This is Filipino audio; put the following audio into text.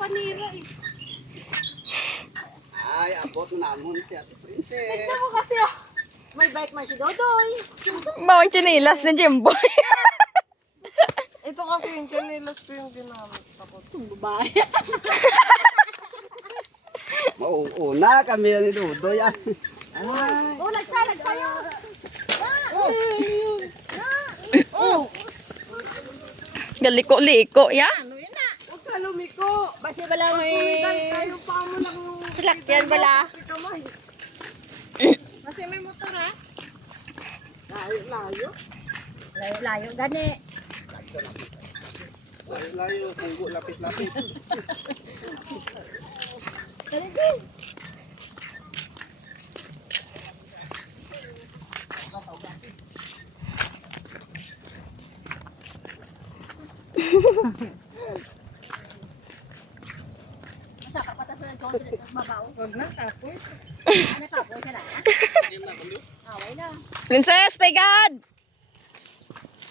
panira eh. Ay, abot na namon siya, princess. Tignan mo kasi ah. May bike man si Dodoy. Bawang chinilas ni Jimboy. Ito kasi yung chanilas ko yung ginamit sa ko. Babae. Mauuna kami ni Dudoy. Ay. Oh, nagsalag sa'yo. Galiko-liko, ya. Huwag ka lumiko. Basi bala may Kayo pa mo lang yung salakyan bala. kamay. Kasi may motor ha. Layo. Layo-layo. Gani. Layo, tunggu lapit-lapit. Masaka pa sa konti babaw. Huwag na, kapoy. Ano ka po siya na? Away na. Princess, my God!